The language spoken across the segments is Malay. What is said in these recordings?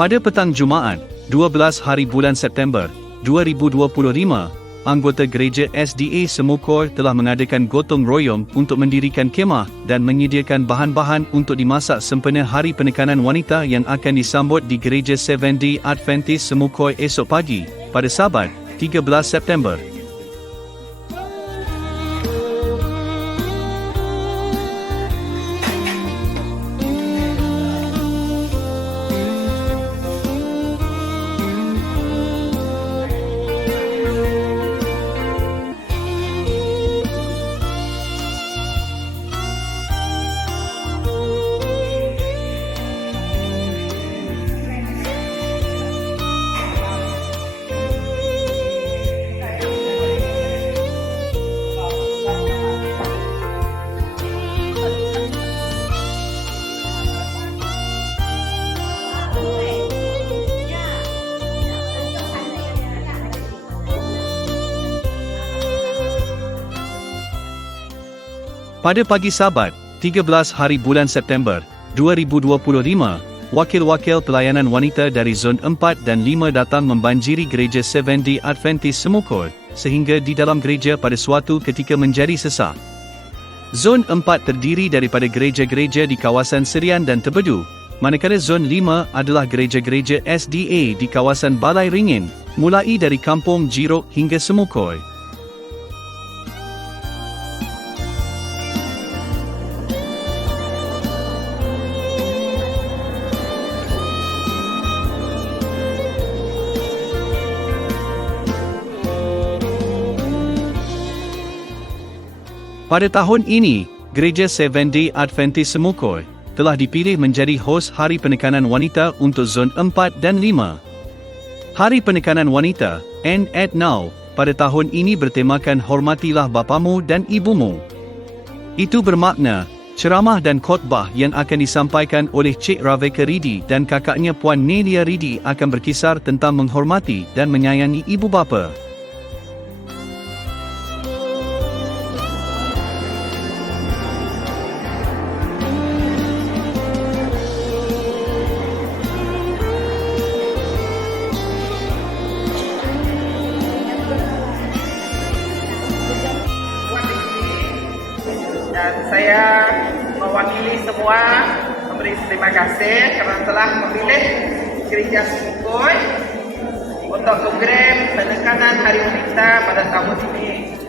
Pada petang Jumaat, 12 hari bulan September 2025, anggota gereja SDA Semukor telah mengadakan gotong royong untuk mendirikan kemah dan menyediakan bahan-bahan untuk dimasak sempena Hari Penekanan Wanita yang akan disambut di gereja Seventh-day Adventist Semukor esok pagi, pada Sabat, 13 September. Pada pagi Sabat, 13 hari bulan September 2025, wakil-wakil pelayanan wanita dari Zon 4 dan 5 datang membanjiri gereja Seventh-day Adventist Semukor, sehingga di dalam gereja pada suatu ketika menjadi sesak. Zon 4 terdiri daripada gereja-gereja di kawasan Serian dan Tebedu, manakala Zon 5 adalah gereja-gereja SDA di kawasan Balai Ringin, mulai dari Kampung Jirok hingga Semukor. Pada tahun ini, gereja Seventh-day Adventist Semukor telah dipilih menjadi hos Hari Penekanan Wanita untuk Zon 4 dan 5. Hari Penekanan Wanita, End at Now, pada tahun ini bertemakan Hormatilah Bapamu dan Ibumu. Itu bermakna, ceramah dan khotbah yang akan disampaikan oleh Cik Raveka Ridi dan kakaknya Puan Nelia Ridi akan berkisar tentang menghormati dan menyayangi ibu bapa. Dan saya mewakili semua memberi terima kasih kerana telah memilih gereja Semukor untuk program penekanan Hari Wanita pada tahun ini.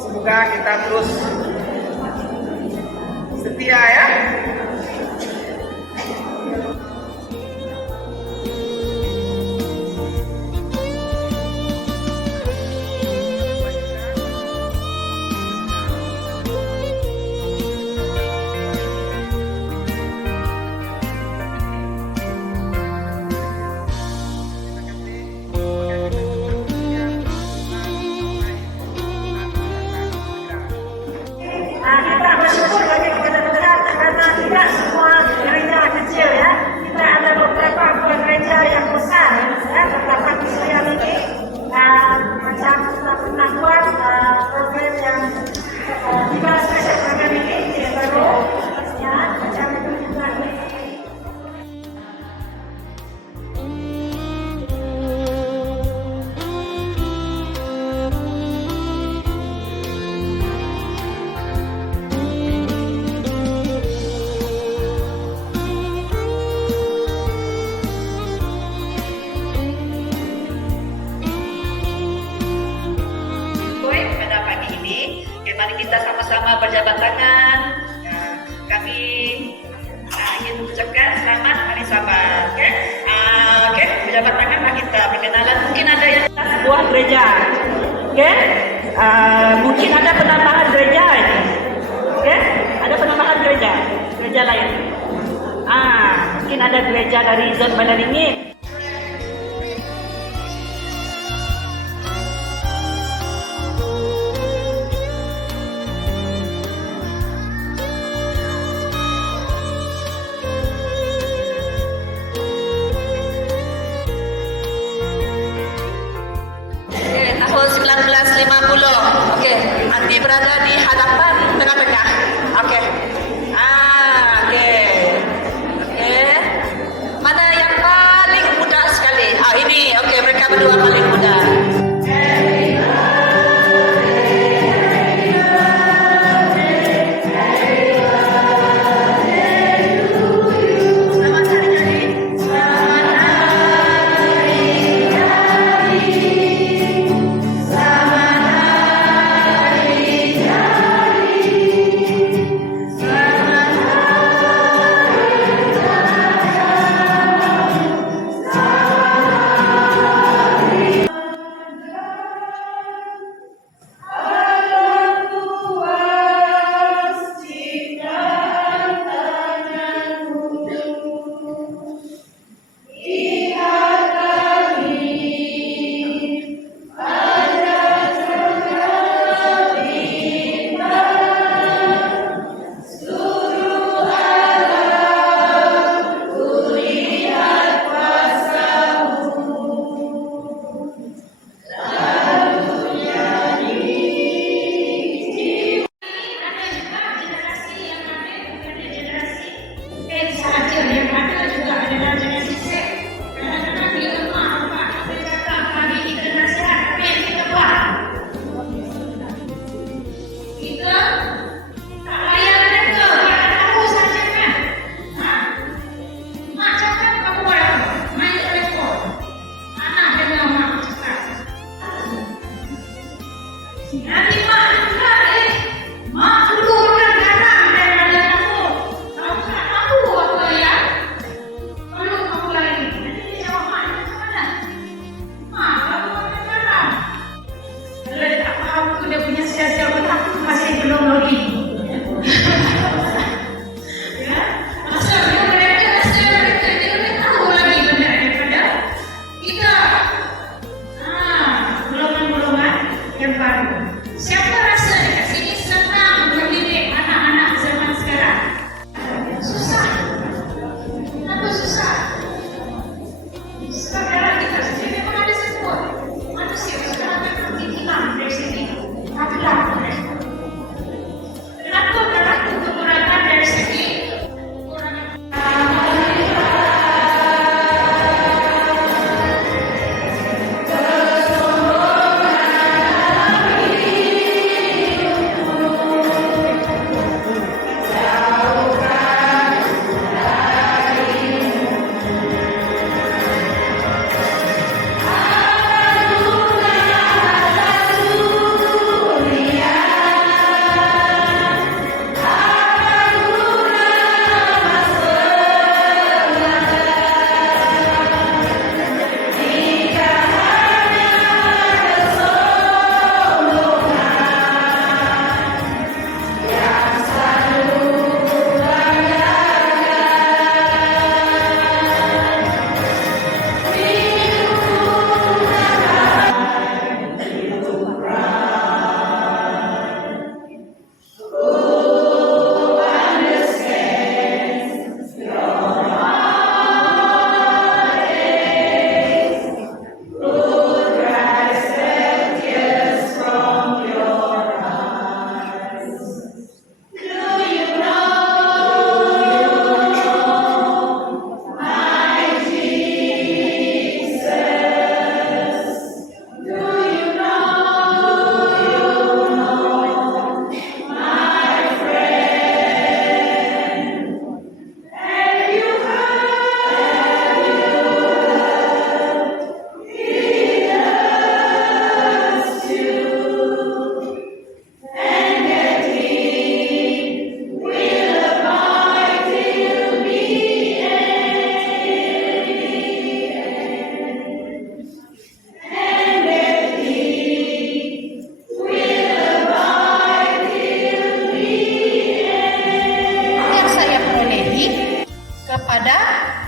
Semoga kita terus setia ya. Kita bersyukur bagi kepada Tuhan karena tidak semua gereja kecil ya. Kita ada beberapa gereja yang besar ya, beberapa Kristian ini macam kita pernah buat program yang dibahas spesial program ini baru ya, macam itu juga ini. Mari kita sama-sama berjabat tangan. Kami ingin mengucapkan selamat Hari Sabat. Okey, berjabat tanganlah kita perkenalan. Mungkin ada yang sebuah gereja. Okey, mungkin ada penambahan gereja ini. Okey, ada penambahan gereja lain. Mungkin ada gereja dari Zon Balai Ringin. Tahun 1950. Okey, nanti berada di hadapan tengah-tengah. Okey. Okey. Okey. Mana yang paling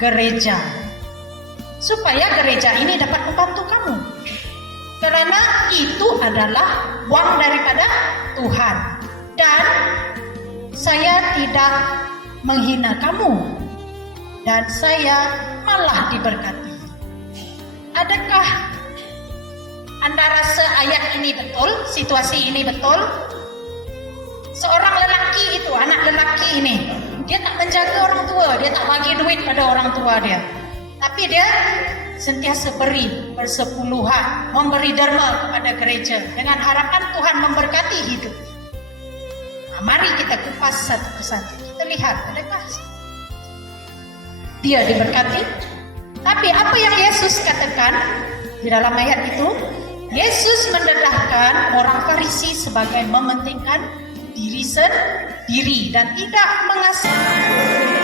gereja, supaya gereja ini dapat membantu kamu, karena itu adalah uang daripada Tuhan, dan saya tidak menghina kamu, dan saya malah diberkati. Adakah Anda rasa ayat ini betul, situasi ini betul? Seorang lelaki itu, anak lelaki ini, dia tak menjaga orang tua, dia tak bagi duit pada orang tua dia, tapi dia sentiasa beri persepuluhan, memberi derma kepada gereja dengan harapan Tuhan memberkati hidup. Nah, mari kita kupas satu persatu. Kita lihat, adakah dia diberkati? Tapi apa yang Yesus katakan di dalam ayat itu? Yesus mendedahkan orang Farisi sebagai mementingkan diri sendiri dan tidak mengasihi